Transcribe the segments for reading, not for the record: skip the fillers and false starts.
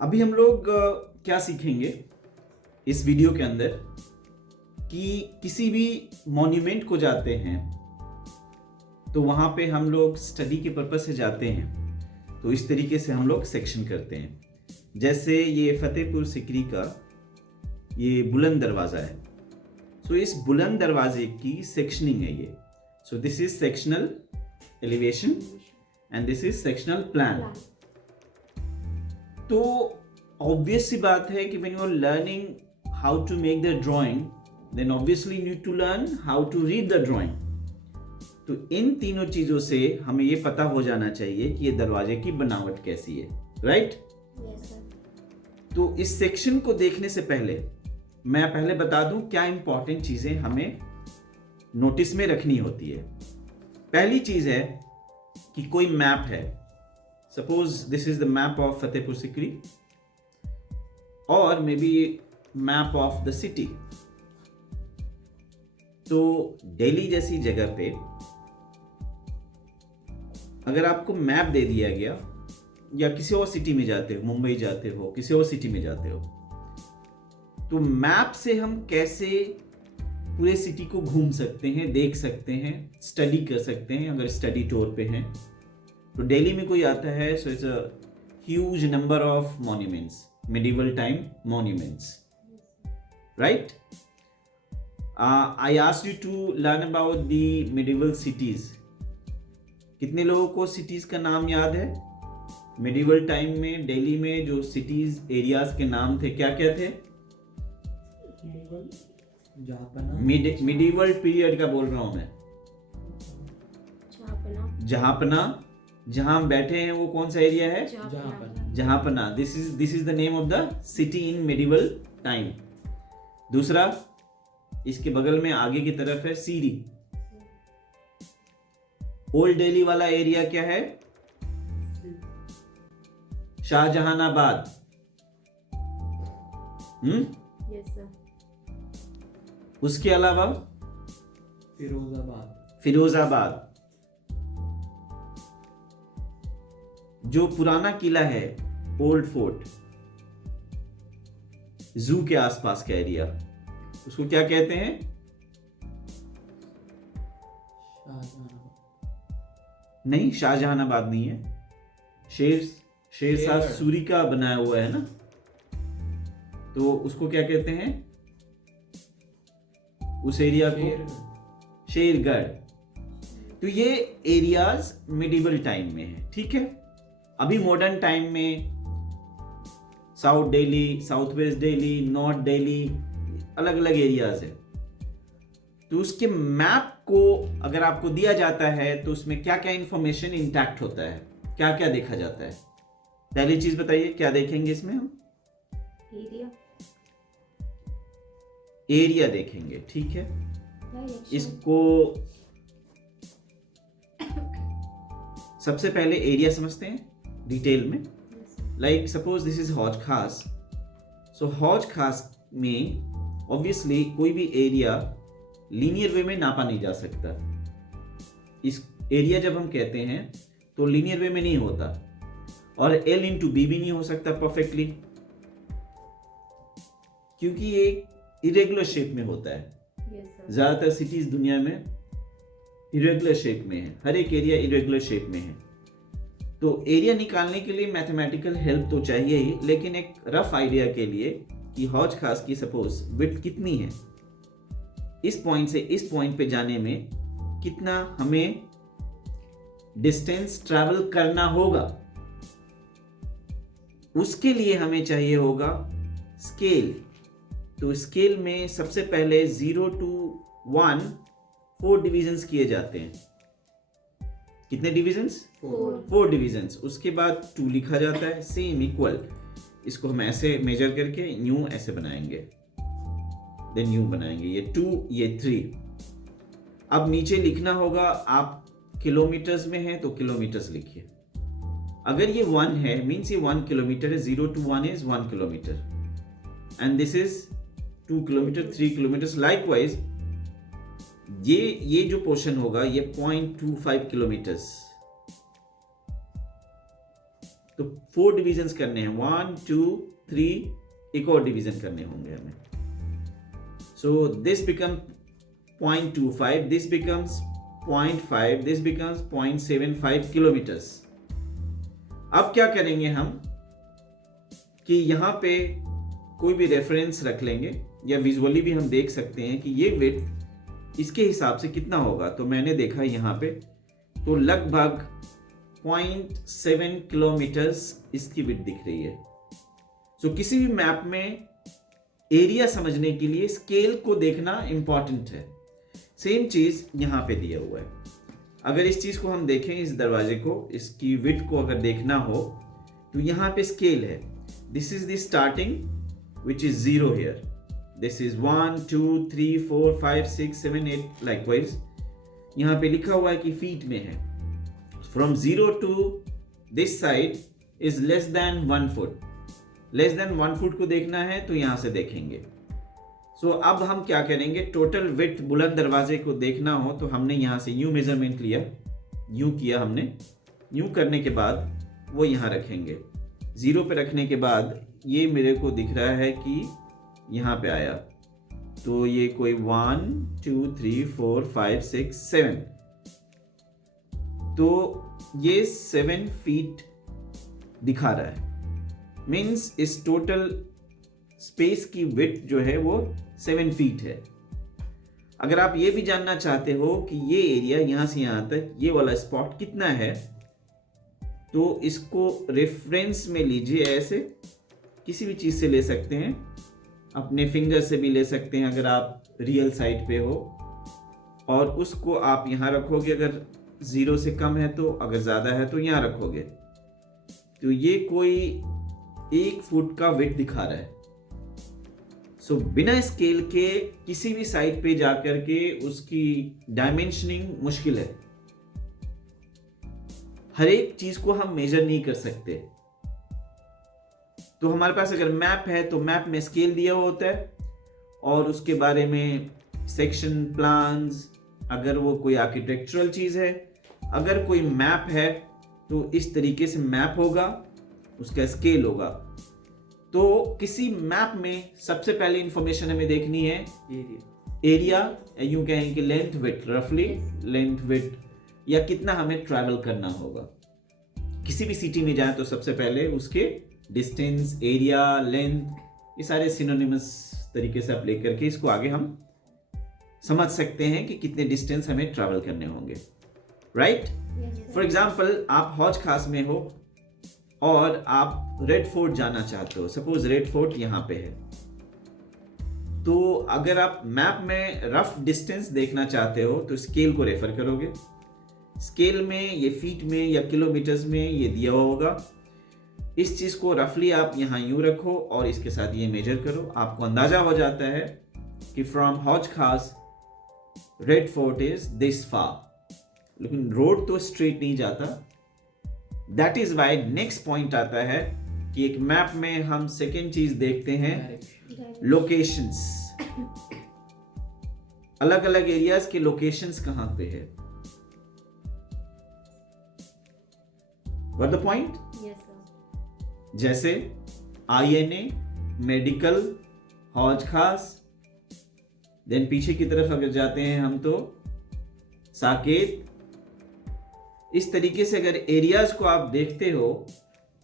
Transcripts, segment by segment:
अभी हम लोग क्या सीखेंगे इस वीडियो के अंदर कि किसी भी मॉन्यूमेंट को जाते हैं तो वहाँ पे हम लोग स्टडी के पर्पस से जाते हैं, तो इस तरीके से हम लोग सेक्शन करते हैं। जैसे ये फतेहपुर सिकरी का ये बुलंद दरवाज़ा है, सो इस बुलंद दरवाजे की सेक्शनिंग है ये। So this is sectional elevation and this is sectional plan. तो ऑब्वियस सी बात है कि when you are learning how to make the drawing, then obviously need to learn how to read the drawing. तो इन तीनों चीजों से हमें ये पता हो जाना चाहिए कि ये दरवाजे की बनावट कैसी है, राइट? Yes sir. तो इस सेक्शन को देखने से पहले मैं पहले बता दूं क्या इंपॉर्टेंट चीजें हमें नोटिस में रखनी होती है। पहली चीज है कि कोई मैप है, suppose this is the map of Fatehpur Sikri और may be map of the city. तो दिल्ली जैसी जगह पे अगर आपको मैप दे दिया गया, या किसी और सिटी में जाते हो, मुंबई जाते हो, किसी और सिटी में जाते हो, तो मैप से हम कैसे पूरे सिटी को घूम सकते हैं, देख सकते हैं, स्टडी कर सकते हैं अगर स्टडी टूर पे हैं। तो दिल्ली में कोई आता है, so it's a huge number of monuments, medieval time monuments, right? I asked you to learn about the medieval cities. कितने लोगों को सिटीज का नाम याद है? medieval टाइम में दिल्ली में जो सिटीज एरियाज के नाम थे क्या क्या थे? medieval पीरियड का बोल रहा हूं मैं। जहांपना, जहां हम बैठे हैं वो कौन सा एरिया है? Jahanpanah. This is the name of the city in medieval time. दूसरा, इसके बगल में आगे की तरफ है सीरी। ओल्ड दिल्ली वाला एरिया क्या है? शाहजहानाबाद। Yes sir. उसके अलावा फिरोजाबाद। जो पुराना किला है, ओल्ड फोर्ट, जू के आसपास का एरिया, उसको क्या कहते हैं? नहीं, शाहजहानाबाद नहीं है। शेरशाह सूरी का बनाया हुआ है ना, तो उसको क्या कहते हैं? उस एरिया को शेरगढ़। तो ये एरियाज मिडिवल टाइम में है, ठीक है। अभी मॉडर्न टाइम में south Delhi, south west Delhi, north Delhi, अलग अलग एरियाज है। तो उसके मैप को अगर आपको दिया जाता है तो उसमें क्या क्या इंफॉर्मेशन इंटैक्ट होता है, क्या क्या देखा जाता है? पहली चीज बताइए, क्या देखेंगे इसमें हम? एरिया देखेंगे, ठीक है। इसको सबसे पहले एरिया समझते हैं डिटेल में। लाइक सपोज दिस इज हौज खास। सो हौज खास में ऑब्वियसली कोई भी एरिया लीनियर वे में नापा नहीं जा सकता। इस एरिया जब हम कहते हैं तो लीनियर वे में नहीं होता, और L into B भी नहीं हो सकता परफेक्टली, क्योंकि ये इरेगुलर शेप में होता है। ज्यादातर सिटीज दुनिया में इरेगुलर शेप में है, हर एक एरिया इरेगुलर शेप में है। तो एरिया निकालने के लिए मैथमेटिकल हेल्प तो चाहिए ही, लेकिन एक रफ आइडिया के लिए कि हौज खास की सपोज विड्थ कितनी है, इस पॉइंट से इस पॉइंट पे जाने में कितना हमें डिस्टेंस ट्रैवल करना होगा, उसके लिए हमें चाहिए होगा स्केल। तो स्केल में सबसे पहले 0 to 1 4 डिविजन्स किए जाते हैं। कितने डिविजन्स? 4 डिविजन्स। उसके बाद 2 लिखा जाता है, सेम इक्वल। इसको हम ऐसे मेजर करके न्यू ऐसे बनाएंगे, देन न्यू बनाएंगे, ये 2 ये 3। अब नीचे लिखना होगा, आप किलोमीटर्स में है तो किलोमीटर्स लिखिए। अगर ये 1 है मीन्स ये 1 किलोमीटर है, 0 to 1 is 1 kilometre, and this is 2 kilometre, 3 kilometre. Likewise ये जो पोर्शन होगा ये 0.25 किलोमीटर्स, तो 4 डिविजन्स करने हैं, 1 2 3, एक और डिवीजन करने होंगे हमें. So this become 0.25, this becomes 0.5, this becomes 0.75 kilometres. अब क्या करेंगे हम कि यहाँ पे कोई भी रेफरेंस रख लेंगे, या विजुअली भी हम देख सकते हैं कि ये विड्थ इसके हिसाब से कितना होगा. तो मैंने देखा यहाँ पे तो लगभग 0.7 किलोमीटर्स इसकी विड्थ दिख रही है. सो किसी भी मैप में एरिया समझने के लिए स्केल को देखना इंपॉर्टेंट है. सेम चीज यहाँ पे दिया हुआ है. अगर इस चीज को हम देखें, इस दरवाजे को, इसकी विड्थ को अगर देखना हो तो यहाँ पे स्केल है. This is the starting which is 0 here. This is 1 2 3 4 5 6 7 8 likewise. यहाँ पे लिखा हुआ है कि फीट में है. From 0 to this side is less than 1 foot. Less than 1 foot को देखना है तो यहाँ से देखेंगे. So अब हम क्या करेंगे, टोटल विड्थ बुलंद दरवाजे को देखना हो तो हमने यहाँ से यूं मेजरमेंट लिया, यूं किया हमने. यूं करने के बाद वो यहाँ रखेंगे. 0 पे रखने के बाद ये मेरे को दिख रहा है कि यहाँ पे आया, तो ये कोई 1 2 3 4 5 6 7, तो ये 7 फीट दिखा रहा है. मीन्स इस टोटल स्पेस की विड्थ जो है वो 7 फीट है. अगर आप ये भी जानना चाहते हो कि ये एरिया यहाँ से यहाँ तक ये वाला स्पॉट कितना है, तो इसको रेफरेंस में लीजिए. ऐसे किसी भी चीज़ से ले सकते हैं, अपने फिंगर से भी ले सकते हैं अगर आप रियल साइड पे हो, और उसको आप यहाँ रखोगे. अगर 0 से कम है तो, अगर ज़्यादा है तो यहाँ रखोगे. तो ये कोई 1 फुट का विड्थ दिखा रहा है. सो बिना स्केल के किसी भी साइड पे जाकर के उसकी डायमेंशनिंग मुश्किल है. हर एक चीज को हम मेजर नहीं कर सकते. तो हमारे पास अगर मैप है तो मैप में स्केल दिया होता है, और उसके बारे में सेक्शन प्लान्स, अगर वो कोई आर्किटेक्चरल चीज है, अगर कोई मैप है तो इस तरीके से मैप होगा, उसका स्केल होगा. तो किसी मैप में सबसे पहले इंफॉर्मेशन हमें देखनी है एरिया, यूं कहें कि लेंथ विड्थ, रफली लेंथ विड्थ, या कितना हमें ट्रैवल करना होगा. किसी भी सिटी में जाए तो सबसे पहले उसके डिस्टेंस, एरिया, लेंथ, ये सारे सिनोनिमस तरीके से आप लेकर के इसको आगे हम समझ सकते हैं कि कितने डिस्टेंस हमें ट्रैवल करने होंगे. राइट? फॉर एग्जाम्पल, आप हौज खास में हो और आप रेड फोर्ट जाना चाहते हो. सपोज रेड फोर्ट यहाँ पे है, तो अगर आप मैप में रफ डिस्टेंस देखना चाहते हो तो स्केल को रेफर करोगे. स्केल में ये फीट में या किलोमीटर्स में ये दिया हुआ होगा. इस चीज को रफली आप यहाँ यूं रखो और इसके साथ ये मेजर करो. आपको अंदाजा हो जाता है कि from Hauz Khas Red Fort is this far. लेकिन रोड तो स्ट्रेट नहीं जाता. That is why next point आता है कि एक मैप में हम सेकेंड चीज देखते हैं, लोकेशंस. अलग अलग एरियाज के लोकेशंस कहां पे है. What the point? Yes, sir. जैसे INA, मेडिकल, हौज खास. देन पीछे की तरफ अगर जाते हैं हम तो साकेत. इस तरीके से अगर एरियाज को आप देखते हो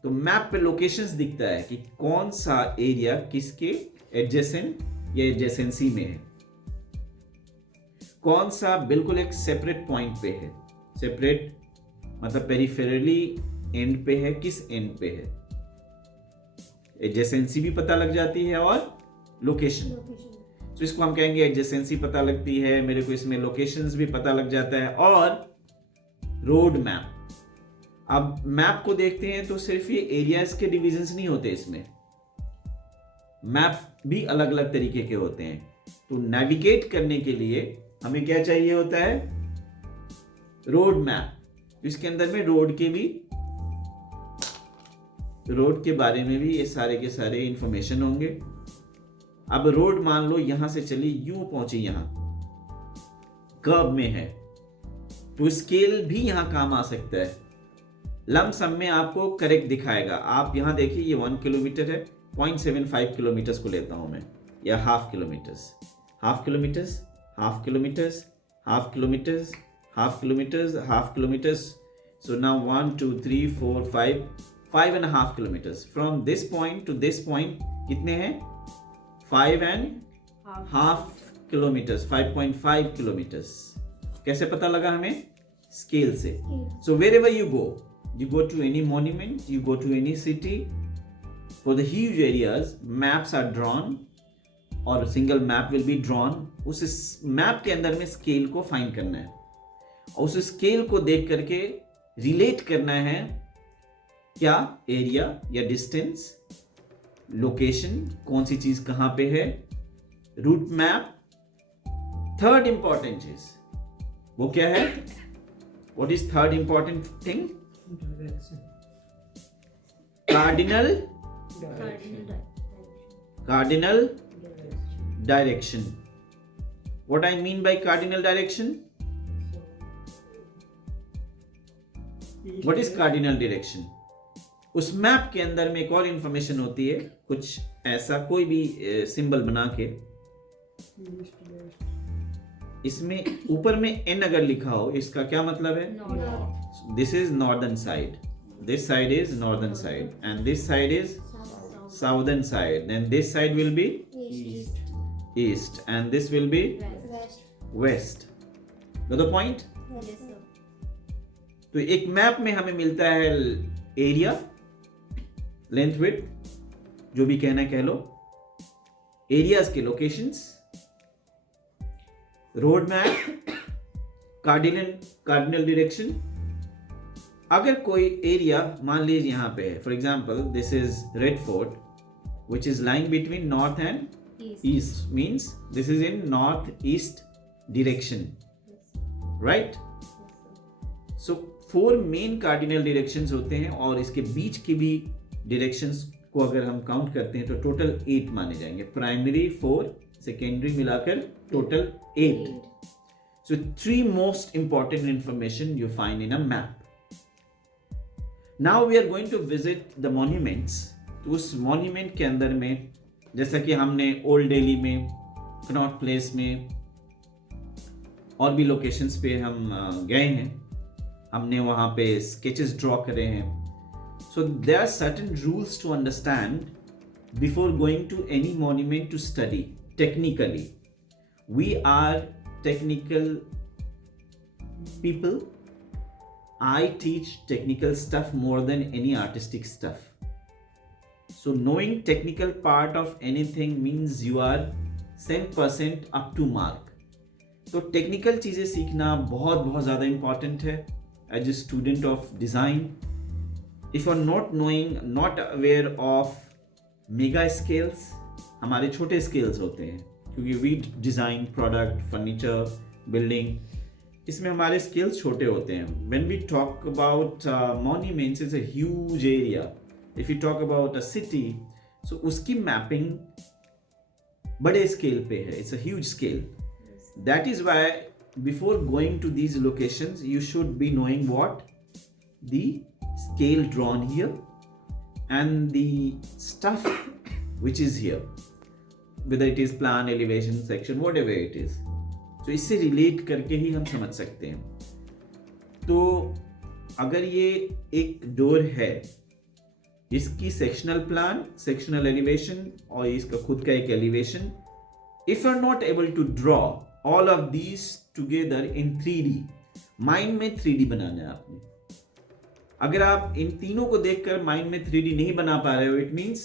तो मैप पे लोकेशंस दिखता है कि कौन सा एरिया किसके एडजेसेंट या एडजेसेंसी में है, कौन सा बिल्कुल एक सेपरेट पॉइंट पे है. सेपरेट मतलब पेरिफेरली एंड पे है, किस एंड पे है. एडजेसेंसी भी पता लग जाती है और लोकेशन. तो इसको हम कहेंगे एडजेसेंसी पता लगती है, मेरे को इसमें लोकेशंस भी पता लग जाता है. और रोड मैप. अब मैप को देखते हैं तो सिर्फ ये एरियाज के डिविजन्स नहीं होते, इसमें मैप भी अलग अलग तरीके के होते हैं. तो नेविगेट करने के लिए हमें क्या चाहिए होता है, रोड मैप. इसके अंदर में रोड के बारे में भी ये सारे के सारे इंफॉर्मेशन होंगे. अब रोड मान लो यहां से चली, यूं पहुंची, यहां कर्व में है, तो स्केल भी यहां काम आ सकता है. लमसम में आपको करेक्ट दिखाएगा। आप यहाँ देखिए ये 1 किलोमीटर है, 0.75 किलोमीटर्स को लेता हूँ मैं, या half kilometres, half kilometres, half kilometres, half kilometres, half kilometres, half kilometres. So now 1 2 3 4 5.5 kilometres from this point two this point. कितने हैं? 5.5 किलोमीटर्स, 5.5 किलोमीटर्स। कैसे पता लगा हमें? स्केल से। So wherever you go to any monument, you go to any city, for the huge areas, maps are drawn और single map will be drawn. उस map के अंदर में स्केल को फाइंड करना है और उस स्केल को देख करके रिलेट करना है क्या? एरिया या डिस्टेंस, लोकेशन, कौन सी चीज कहां पे है, रूट मैप। थर्ड इंपॉर्टेंट चीज वो क्या है? What is third important thing? Cardinal direction. What I mean by cardinal direction? What is cardinal direction? उस मैप के अंदर में एक और इंफॉर्मेशन होती है, कुछ ऐसा कोई भी सिंबल बना के इसमें ऊपर में एन अगर लिखा हो, इसका क्या मतलब है? This is northern side, this side is northern side and this side is southern side, then this side will be east and this will be west. Got the point? तो एक मैप में हमें मिलता है एरिया, लेंथ, विड्थ, जो भी कहना कह लो, एरियाज के locations, road map, cardinal direction. अगर कोई एरिया मान लीजिए यहाँ पे है, for example this is red fort which is lying between north and east, means this is in north east direction, right? So 4 main cardinal directions होते हैं और इसके बीच की भी डायरेक्शंस को अगर हम काउंट करते हैं तो टोटल 8 माने जाएंगे। प्राइमरी 4, सेकेंडरी मिलाकर total 8. So 3 most important information you find in a map. Now we are going to visit the monuments. तो उस monument के अंदर में जैसा कि हमने ओल्ड दिल्ली में, कनॉट प्लेस में और भी लोकेशंस पे हम गए हैं, हमने वहाँ पे स्केचेस ड्रॉ करे हैं. So there are certain rules to understand before going to any monument to study technically. We are technical people. I teach technical stuff more than any artistic stuff. So knowing technical part of anything means you are 100% up to mark. तो technical चीज़ें सीखना बहुत ज़्यादा important है as a student of design. If you are not knowing, not aware of mega scales, हमारे छोटे scales होते हैं क्योंकि we design product, furniture, building, इसमें हमारे स्केल्स छोटे होते हैं. When we talk about monuments, it's a huge area. If you talk about a city, so उसकी मैपिंग बड़े स्केल पे है. It's a huge scale. That is why before going to these locations, you should be knowing what the scale drawn here and the stuff which is here, whether it is plan, elevation, section, whatever it is. So इससे relate करके ही हम समझ सकते हैं. तो अगर ये एक डोर है, इसकी सेक्शनल प्लान, सेक्शनल एलिवेशन और इसका खुद का एक elevation, if you are not able to draw all of these together in 3D, mind में 3D बनाना है आपने. अगर आप इन तीनों को देखकर माइंड में 3D नहीं बना पा रहे हो, इट मीन्स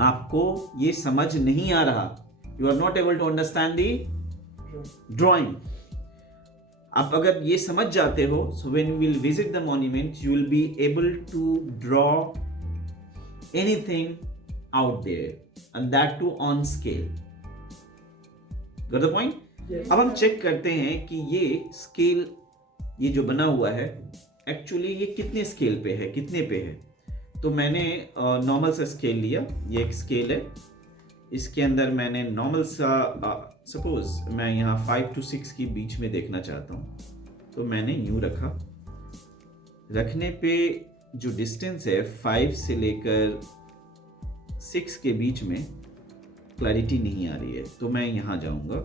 आपको ये समझ नहीं आ रहा. You are not able to understand the drawing. आप अगर ये समझ जाते हो, so when you will visit the monument, you will be able to draw anything out there and that too on scale. Got the point? Yes. अब हम check करते हैं कि ये स्केल, ये जो बना हुआ है, एक्चुअली ये कितने स्केल पे है, कितने पे है. तो मैंने नॉर्मल सा स्केल लिया. ये एक स्केल है, इसके अंदर मैंने नॉर्मल सा, सपोज मैं यहाँ 5 to 6 के बीच में देखना चाहता हूँ, तो मैंने यूँ रखा रखने पे जो डिस्टेंस है 5 से लेकर 6 के बीच में क्लैरिटी नहीं आ रही है, तो मैं यहाँ जाऊँगा।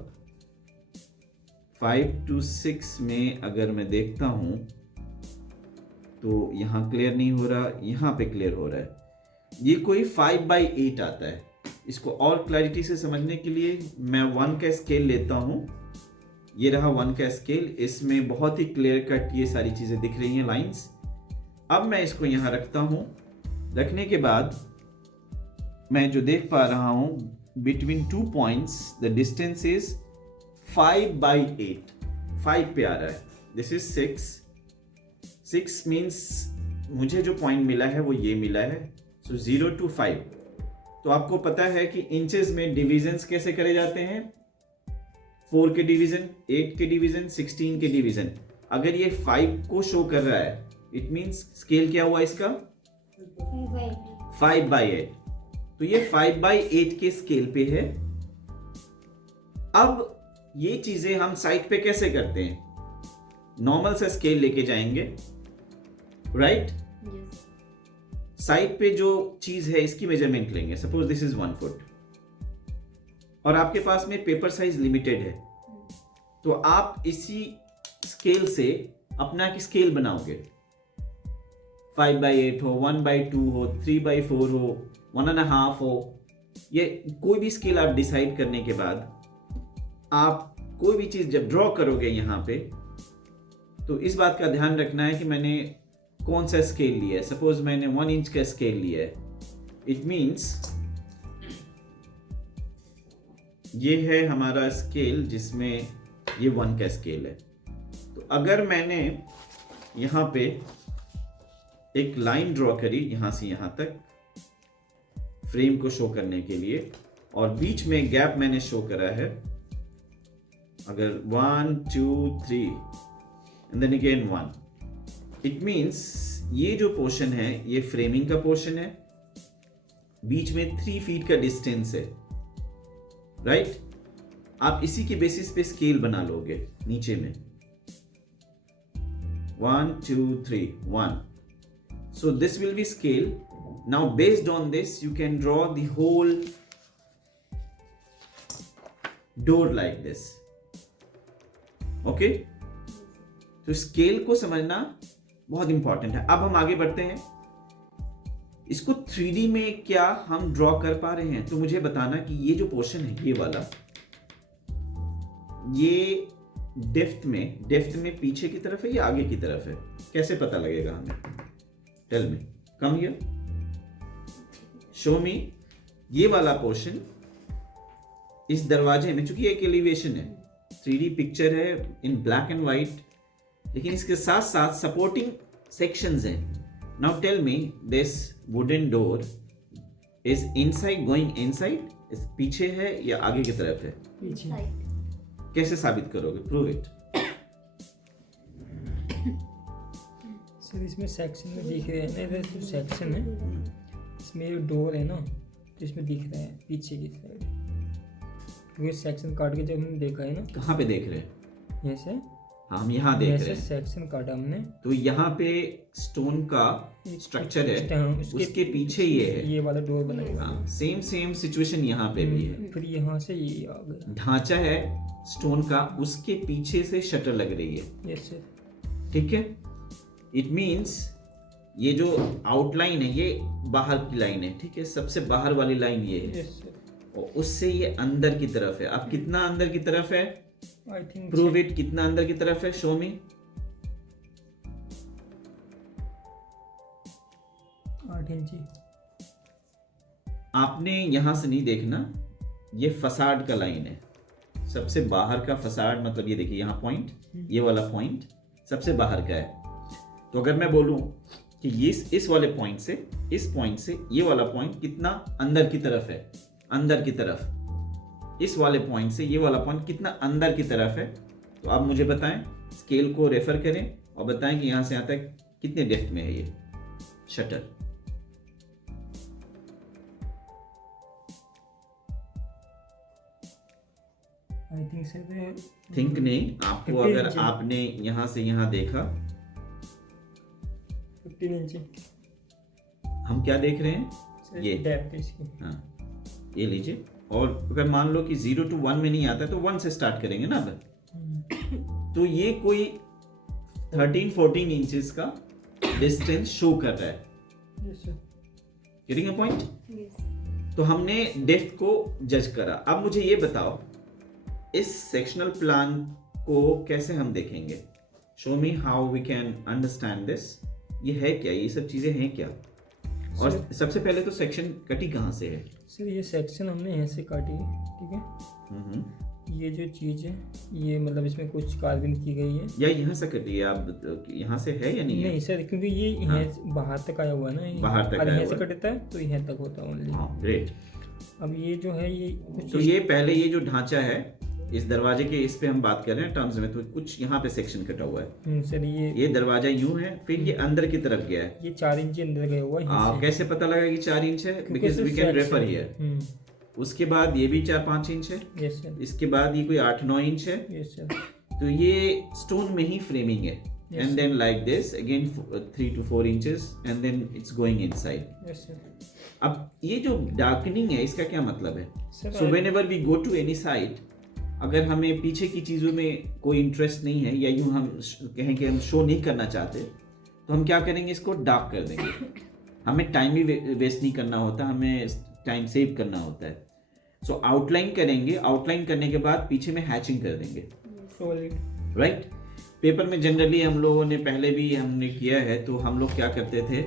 5 to 6 में अगर मैं देखता हूँ तो यहाँ क्लियर नहीं हो रहा, यहाँ पे क्लियर हो रहा है। ये कोई 5/8 आता है। इसको और क्लैरिटी से समझने के लिए मैं 1 का स्केल लेता हूँ। ये रहा 1 का स्केल, इसमें बहुत ही क्लियर कट ये सारी चीज़ें दिख रही हैं, लाइंस। अब मैं इसको यहाँ रखता हूँ। रखने के बाद मैं जो देख पा रहा हूँ, between 2 points the distance is 5/8, 5 पे आ रहा है। दिस इज 6 मीन्स मुझे जो पॉइंट मिला है वो ये मिला है। सो 0 to 5। तो आपको पता है कि इंचेस में डिविजन्स कैसे करे जाते हैं? 4 के डिवीजन, 8 के डिवीजन, 16 के डिवीजन। अगर ये 5 को शो कर रहा है, इट मीन्स स्केल क्या हुआ इसका? 5/8। तो ये 5/8 के स्केल पे है। अब ये चीजें हम साइट पे कैसे करते हैं? नॉर्मल सा स्केल लेके जाएंगे, राइट? साइड पे जो चीज है इसकी मेजरमेंट लेंगे। सपोज दिस इज 1 फुट और आपके पास में पेपर साइज लिमिटेड है, तो आप इसी स्केल से अपना एक स्केल बनाओगे। 5/8 हो, 1/2 हो, 3/4 हो, 1.5 हो, ये कोई भी स्केल आप डिसाइड करने के बाद आप कोई भी चीज जब ड्रॉ करोगे यहाँ पे, तो इस बात का ध्यान रखना है कि मैंने कौन सा स्केल लिया है। सपोज मैंने 1 इंच का स्केल लिया है, इट मीन्स ये है हमारा स्केल जिसमें ये 1 का स्केल है। तो अगर मैंने यहाँ पे एक लाइन ड्रॉ करी यहाँ से यहाँ तक फ्रेम को शो करने के लिए, और बीच में गैप मैंने शो करा है, अगर 1 2 3 and then again 1, it means ये जो पोर्शन है ये फ्रेमिंग का पोर्शन है, बीच में 3 फीट का डिस्टेंस है, राइट? आप इसी के बेसिस पे स्केल बना लोगे नीचे में 1 2 3 1। So this will be scale. Now based on this you can draw the whole door like this. Okay? तो स्केल को समझना बहुत इंपॉर्टेंट है। अब हम आगे बढ़ते हैं। इसको 3D में क्या हम ड्रॉ कर पा रहे हैं? तो मुझे बताना कि ये जो पोर्शन है ये वाला, ये डेप्थ में पीछे की तरफ है या आगे की तरफ है? कैसे पता लगेगा हमें? Tell me, come here, show me. ये वाला पोर्शन इस दरवाजे में, चूंकि एक एलिवेशन है, 3D पिक्चर है इन ब्लैक एंड व्हाइट, लेकिन इसके साथ साथ सपोर्टिंग सेक्शंस हैं। Now tell me, this wooden door is inside, going inside, इस पीछे है या आगे की तरफ है? पीछे। कैसे साबित करोगे? Prove it. सर इसमें सेक्शन में दिख रहे हैं ना, जो सेक्शन है इसमें जो डोर है ना, तो इसमें दिख रहा है पीछे की साइड, क्योंकि सेक्शन काट के जब हमने देखा है ना। कहाँ पे देख रहे हैं? ऐसे हम यहाँ देख रहे हैं। सेक्शन काटा हमने, तो यहाँ पे स्टोन का स्ट्रक्चर है, उसके पीछे ये है, ये वाला डोर बनेगा। सेम सिचुएशन यहाँ पे भी है। फिर यहाँ से ये आ गया, ढांचा है स्टोन का, उसके पीछे से शटर लग रही है। Yes sir. ठीक है, इट मीन्स ये जो आउटलाइन है ये बाहर की लाइन है, ठीक है, सबसे बाहर वाली लाइन ये है, यस सर। और उससे ये अंदर की तरफ है। अब कितना अंदर की तरफ है? I think prove it. कितना अंदर की तरफ है? शो मी। 8 इंची। आपने यहां से नहीं देखना, ये फसाड का लाइन है, सबसे बाहर का फसाड, मतलब ये देखिए यहाँ पॉइंट, ये वाला पॉइंट सबसे बाहर का है। तो अगर मैं बोलूं कि ये इस वाले पॉइंट से, इस पॉइंट से ये वाला पॉइंट कितना अंदर की तरफ है, अंदर की तरफ, इस वाले पॉइंट से ये वाला पॉइंट कितना अंदर की तरफ है, तो आप मुझे बताएं, स्केल को रेफर करें और बताएं कि यहाँ से यहाँ तक कितने डेप्थ में है ये shutter. I think sir, think नहीं, आपको अगर आपने यहाँ से यहाँ देखा 15 इंच हम क्या देख रहे हैं? ये। डेप्थ इसकी। हाँ, ये लीजिए। और अगर मान लो कि 0 to 1 में नहीं आता तो 1 से स्टार्ट करेंगे ना अब। तो ये कोई 13-14 इंचेस का डिस्टेंस शो कर रहा है। Yes sir. Getting a point? Yes. तो हमने डेप्थ को जज करा। अब मुझे ये बताओ, इस सेक्शनल प्लान को कैसे हम देखेंगे? Show me how we can understand this. ये है क्या? ये सब चीजें हैं क्या? और सबसे पहले तो सेक्शन कटी कहाँ से है? सर ये सेक्शन हमने यहाँ से काटी है, ठीक है। हम्म। ये जो चीज़ है ये मतलब इसमें कुछ कार्विंग की गई है। या यहाँ से कटी है? आप यहाँ से है या नहीं है? नहीं सर, क्योंकि ये यहाँ से बाहर तक आया हुआ है ना, ये बाहर तक और आया यहाँ से हुआ है। कटता है तो यहाँ तक होता है ओनली। हाँ, ग्रेट। अब ये जो है ये कुछ तो ये पहले ये जो ढांचा है इस दरवाजे के, इस पे हम बात कर रहे हैं टर्म्स में, तो कुछ यहाँ पे सेक्शन कटा हुआ है। सर ये दरवाजा यूं है, फिर ये अंदर की तरफ गया है। ये 4 इंच अंदर गया हुआ है यहाँ से। कैसे पता लगा कि 4 इंच है? क्योंकि because sir we can section- refer here. उसके बाद ये भी 4-5 इंच है। Yes sir. इसके बाद ये कोई 8-9 इंच है। Yes sir. तो ये स्टोन में ही फ्रेमिंग है। Yes, and then like this again 3 to 4 inches and then it's going inside. Yes sir. अब ये जो डार्कनिंग है इसका क्या मतलब है? Sir so whenever we go to any site, अगर हमें पीछे की चीज़ों में कोई इंटरेस्ट नहीं है या यूँ हम कहें कि हम शो नहीं करना चाहते, तो हम क्या करेंगे? इसको डार्क कर देंगे। हमें टाइम भी वेस्ट नहीं करना होता, हमें टाइम सेव करना होता है। सो आउटलाइन करेंगे, आउटलाइन करने के बाद पीछे में हैचिंग कर देंगे, सॉलिड। राइट? पेपर में जनरली हम लोगों ने पहले भी हमने किया है, तो हम लोग क्या करते थे,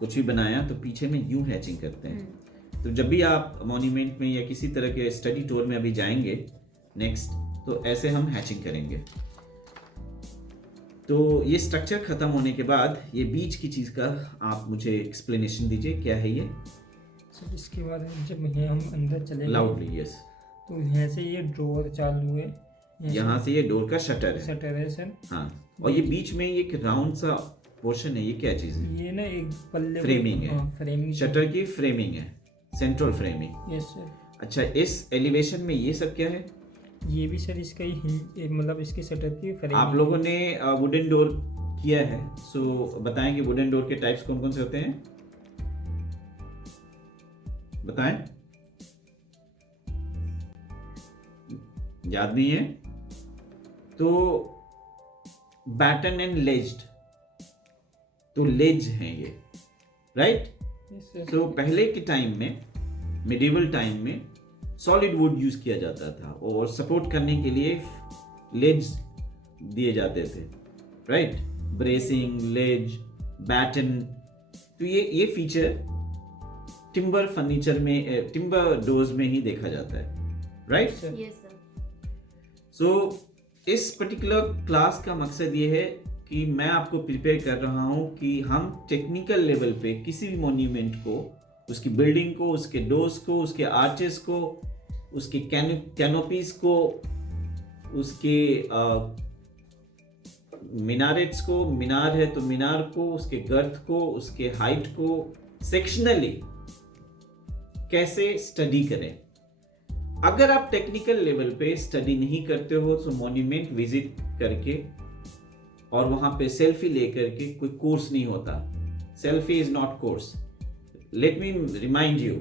कुछ भी बनाया तो पीछे में यूँ हैचिंग करते हैं। तो जब भी आप मॉन्यूमेंट में या किसी तरह के स्टडी टूर में अभी जाएंगे नेक्स्ट, तो ऐसे हम हैचिंग करेंगे। तो ये स्ट्रक्चर खत्म होने के बाद ये बीच की चीज़ का आप मुझे एक्सप्लेनेशन दीजिए, क्या है ये? सर इसके बाद जब यहाँ हम अंदर चले लाउडली, यस। तो यहाँ से ये ड्रॉअर चालू है, यहाँ से ये डोर का शटर है। शटर है सर। हाँ, और ये बीच में ये एक राउंड सा पोर्शन है, ये क्या चीज़ है? ये ना एक पल्ले फ्रेमिंग है। फ्रेमिंग शटर की फ्रेमिंग है, सेंट्रल फ्रेमिंग। Yes sir. अच्छा, इस एलिवेशन में ये सब क्या है? ये भी सर इसका ही मतलब इसके शटर की फ्रेमिंग। आप लोगों ने वुडन डोर किया है, सो बताएं कि वुडन डोर के टाइप्स कौन कौन से होते हैं? बताएं। याद नहीं है तो बैटन एंड लेज्ड, तो लेज हैं ये, राइट? Yes sir. तो पहले के टाइम में, मिडिवल टाइम में सॉलिड वुड यूज किया जाता था और सपोर्ट करने के लिए लेज दिए जाते थे, राइट? ब्रेसिंग, लेज, बैटन। तो ये फीचर टिम्बर फर्नीचर में, टिम्बर डोर्स में ही देखा जाता है, राइट? Yes, sir. सो इस पर्टिकुलर क्लास का मकसद ये है कि मैं आपको प्रिपेयर कर रहा हूँ कि हम टेक्निकल लेवल पे किसी भी मॉन्यूमेंट को, उसकी बिल्डिंग को, उसके डोर्स को, उसके आर्चेस को, उसके कैनोपीज को, उसके मिनारेट्स को, मिनार है तो मिनार को, उसके गर्थ को, उसके हाइट को सेक्शनली कैसे स्टडी करें। अगर आप टेक्निकल लेवल पे स्टडी नहीं करते हो तो मॉन्यूमेंट विजिट करके और वहां पे सेल्फी लेकर के कोई कोर्स नहीं होता। Selfie is not course. Let me remind you,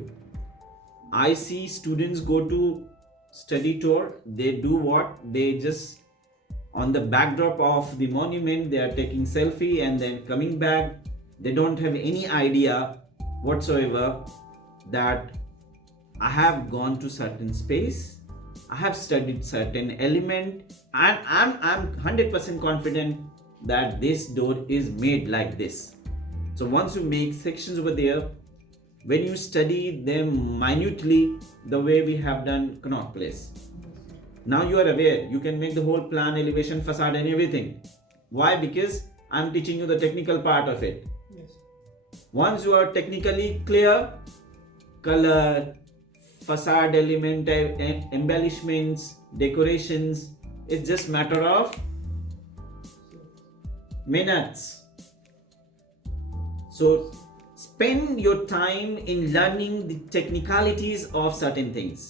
I see students go to study tour, they do what, they just on the backdrop of the monument they are taking selfie and then coming back. They don't have any idea whatsoever that I have gone to certain space, I have studied certain element, and I'm 100% confident that this door is made like this. So once you make sections over there, when you study them minutely the way we have done Connaught Place, now you are aware, you can make the whole plan, elevation, facade and everything. Why? Because I'm teaching you the technical part of it. Yes. Once you are technically clear, color, facade element, embellishments, decorations, it's just matter of minutes. So spend your time in learning the technicalities of certain things.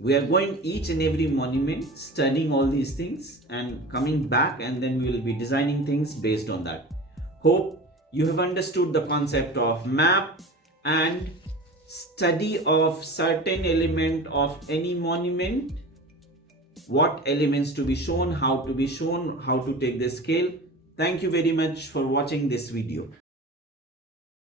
We are going each and every monument, studying all these things and coming back, and then we will be designing things based on that. Hope you have understood the concept of map and study of certain element of any monument, what elements to be shown, how to take the scale. Thank you very much for watching this video.